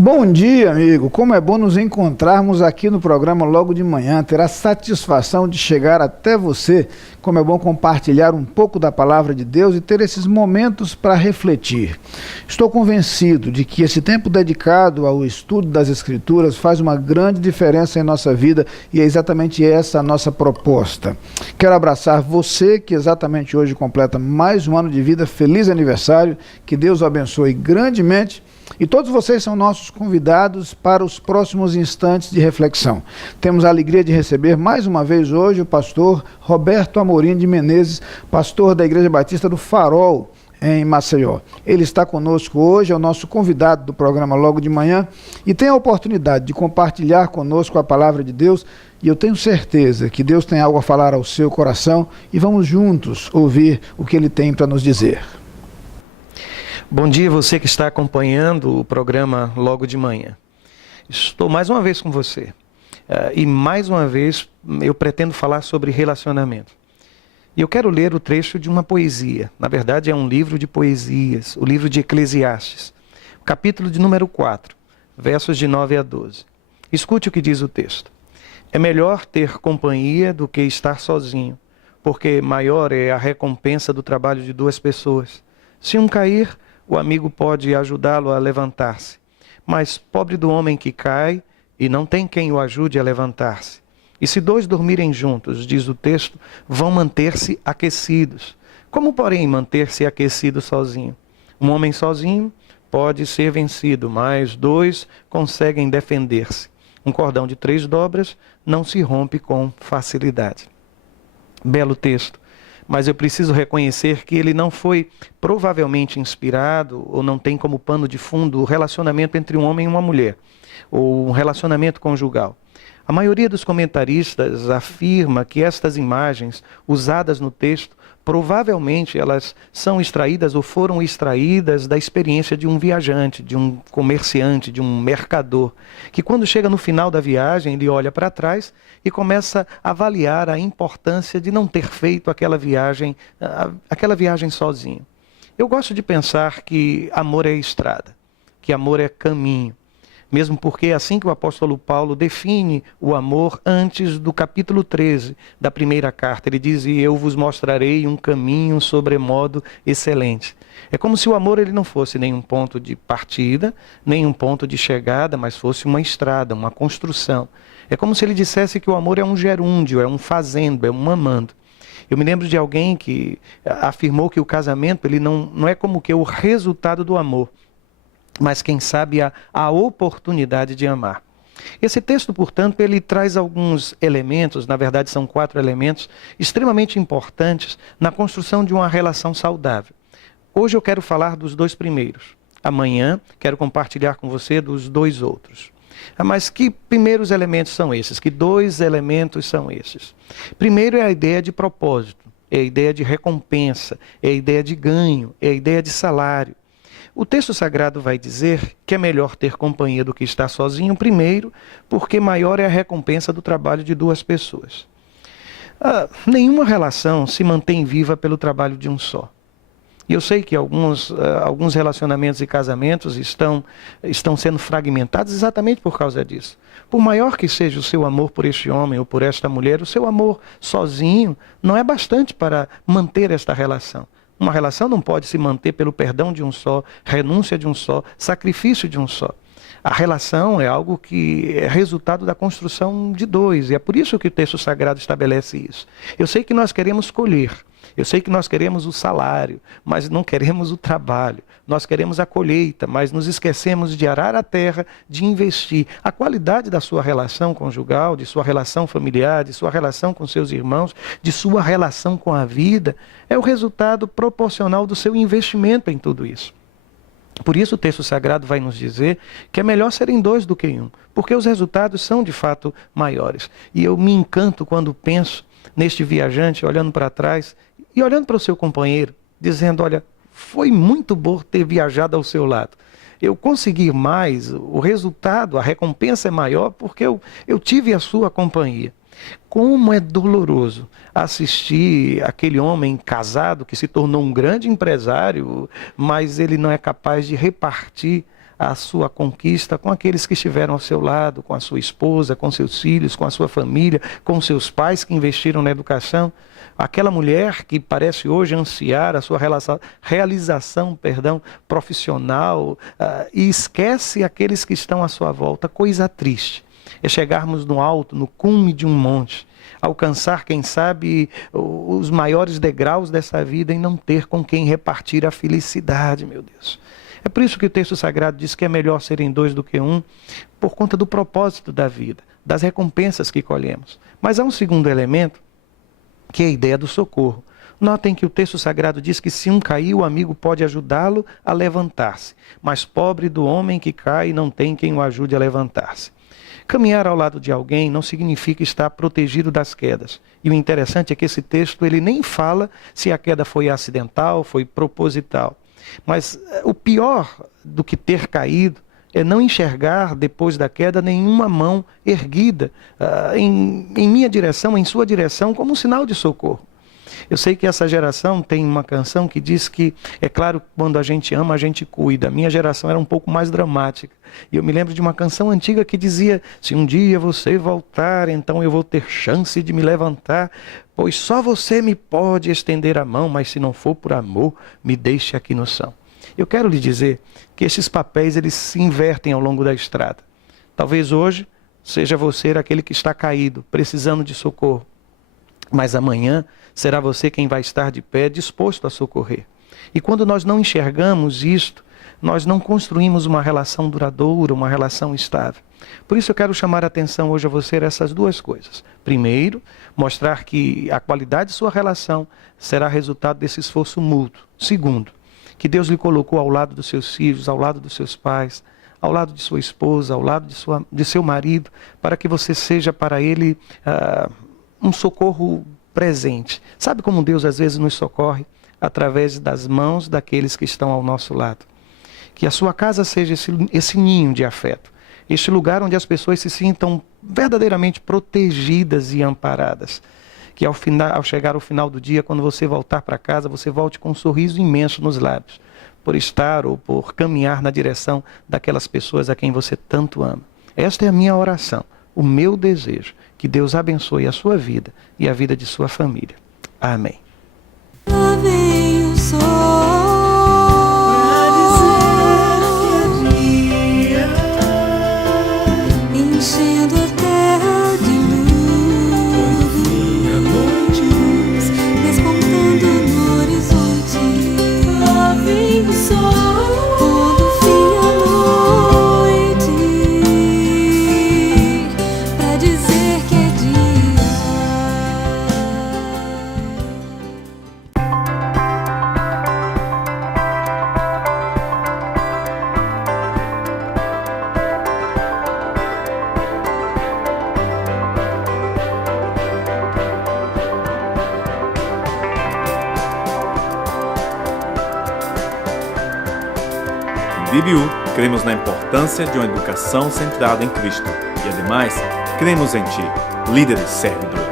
Bom dia, amigo. Como é bom nos encontrarmos aqui no programa logo de manhã. Ter a satisfação de chegar até você. Como é bom compartilhar um pouco da palavra de Deus e ter esses momentos para refletir. Estou convencido de que esse tempo dedicado ao estudo das Escrituras faz uma grande diferença em nossa vida e é exatamente essa a nossa proposta. Quero abraçar você que exatamente hoje completa mais um ano de vida. Feliz aniversário. Que Deus o abençoe grandemente. E todos vocês são nossos convidados para os próximos instantes de reflexão. Temos a alegria de receber mais uma vez hoje o pastor Roberto Amorim de Menezes, pastor da Igreja Batista do Farol, em Maceió. Ele está conosco hoje, é o nosso convidado do programa logo de manhã e tem a oportunidade de compartilhar conosco a palavra de Deus. E eu tenho certeza que Deus tem algo a falar ao seu coração e vamos juntos ouvir o que ele tem para nos dizer. Bom dia, você que está acompanhando o programa logo de manhã. Estou mais uma vez com você. E mais uma vez eu pretendo falar sobre relacionamento. E eu quero ler o trecho de uma poesia. Na verdade é um livro de poesias, o livro de Eclesiastes. O capítulo de número 4, versos de 9 a 12. Escute o que diz o texto. É melhor ter companhia do que estar sozinho, porque maior é a recompensa do trabalho de duas pessoas. Se um cair, o amigo pode ajudá-lo a levantar-se. Mas pobre do homem que cai e não tem quem o ajude a levantar-se. E se dois dormirem juntos, diz o texto, vão manter-se aquecidos. Como, porém, manter-se aquecido sozinho? Um homem sozinho pode ser vencido, mas dois conseguem defender-se. Um cordão de 3 dobras não se rompe com facilidade. Belo texto. Mas eu preciso reconhecer que ele não foi provavelmente inspirado ou não tem como pano de fundo o relacionamento entre um homem e uma mulher, ou um relacionamento conjugal. A maioria dos comentaristas afirma que estas imagens usadas no texto, provavelmente elas são extraídas ou foram extraídas da experiência de um viajante, de um comerciante, de um mercador, que quando chega no final da viagem, ele olha para trás e começa a avaliar a importância de não ter feito aquela viagem sozinho. Eu gosto de pensar que amor é estrada, que amor é caminho. Mesmo porque é assim que o apóstolo Paulo define o amor antes do capítulo 13 da primeira carta. Ele diz, e eu vos mostrarei um caminho sobremodo excelente. É como se o amor ele não fosse nenhum ponto de partida, nenhum ponto de chegada, mas fosse uma estrada, uma construção. É como se ele dissesse que o amor é um gerúndio, é um fazendo, é um mamando. Eu me lembro de alguém que afirmou que o casamento ele não é como que o resultado do amor, mas quem sabe a oportunidade de amar. Esse texto, portanto, ele traz alguns elementos, na verdade são 4 elementos, extremamente importantes na construção de uma relação saudável. Hoje eu quero falar dos 2 primeiros. Amanhã quero compartilhar com você dos 2 outros. Mas que primeiros elementos são esses? Que 2 elementos são esses? Primeiro é a ideia de propósito, é a ideia de recompensa, é a ideia de ganho, é a ideia de salário. O texto sagrado vai dizer que é melhor ter companhia do que estar sozinho, primeiro, porque maior é a recompensa do trabalho de 2 pessoas. Nenhuma relação se mantém viva pelo trabalho de um só. E eu sei que alguns relacionamentos e casamentos estão sendo fragmentados exatamente por causa disso. Por maior que seja o seu amor por este homem ou por esta mulher, o seu amor sozinho não é bastante para manter esta relação. Uma relação não pode se manter pelo perdão de um só, renúncia de um só, sacrifício de um só. A relação é algo que é resultado da construção de 2, e é por isso que o texto sagrado estabelece isso. Eu sei que nós queremos colher, eu sei que nós queremos o salário, mas não queremos o trabalho. Nós queremos a colheita, mas nos esquecemos de arar a terra, de investir. A qualidade da sua relação conjugal, de sua relação familiar, de sua relação com seus irmãos, de sua relação com a vida, é o resultado proporcional do seu investimento em tudo isso. Por isso o texto sagrado vai nos dizer que é melhor serem 2 do que 1, porque os resultados são de fato maiores. E eu me encanto quando penso neste viajante olhando para trás e olhando para o seu companheiro, dizendo, olha, foi muito bom ter viajado ao seu lado. Eu consegui mais, o resultado, a recompensa é maior porque eu tive a sua companhia. Como é doloroso assistir aquele homem casado que se tornou um grande empresário, mas ele não é capaz de repartir a sua conquista com aqueles que estiveram ao seu lado, com a sua esposa, com seus filhos, com a sua família, com seus pais que investiram na educação. Aquela mulher que parece hoje ansiar a sua realização profissional e esquece aqueles que estão à sua volta. Coisa triste é chegarmos no alto, no cume de um monte, alcançar, quem sabe, os maiores degraus dessa vida e não ter com quem repartir a felicidade, meu Deus. É por isso que o texto sagrado diz que é melhor serem dois do que um, por conta do propósito da vida, das recompensas que colhemos. Mas há um segundo elemento, que é a ideia do socorro. Notem que o texto sagrado diz que se um cair, o amigo pode ajudá-lo a levantar-se, mas pobre do homem que cai e não tem quem o ajude a levantar-se. Caminhar ao lado de alguém não significa estar protegido das quedas. E o interessante é que esse texto ele nem fala se a queda foi acidental, foi proposital. Mas o pior do que ter caído é não enxergar depois da queda nenhuma mão erguida em minha direção, em sua direção, como um sinal de socorro. Eu sei que essa geração tem uma canção que diz que, é claro, quando a gente ama, a gente cuida. A minha geração era um pouco mais dramática. E eu me lembro de uma canção antiga que dizia: se um dia você voltar, então eu vou ter chance de me levantar, pois só você me pode estender a mão, mas se não for por amor, me deixe aqui no chão. Eu quero lhe dizer que esses papéis eles se invertem ao longo da estrada. Talvez hoje seja você aquele que está caído, precisando de socorro. Mas amanhã será você quem vai estar de pé, disposto a socorrer. E quando nós não enxergamos isto, nós não construímos uma relação duradoura, uma relação estável. Por isso eu quero chamar a atenção hoje a você essas duas coisas. Primeiro, mostrar que a qualidade de sua relação será resultado desse esforço mútuo. Segundo, que Deus lhe colocou ao lado dos seus filhos, ao lado dos seus pais, ao lado de sua esposa, ao lado de seu marido, para que você seja para ele um socorro presente. Sabe como Deus às vezes nos socorre? Através das mãos daqueles que estão ao nosso lado. Que a sua casa seja esse ninho de afeto, este lugar onde as pessoas se sintam verdadeiramente protegidas e amparadas. Que ao chegar ao final do dia, quando você voltar para casa, você volte com um sorriso imenso nos lábios, por estar ou por caminhar na direção daquelas pessoas a quem você tanto ama. Esta é a minha oração, o meu desejo. Que Deus abençoe a sua vida e a vida de sua família. Amém. Lá vem o sol pra dizer que é dia, enchendo a terra de luz, despontando no horizonte. Lá vem o sol quando fim a noite, pra dizer que é dia. Em BBU, cremos na importância de uma educação centrada em Cristo e, ademais, cremos em Ti, líderes servidores.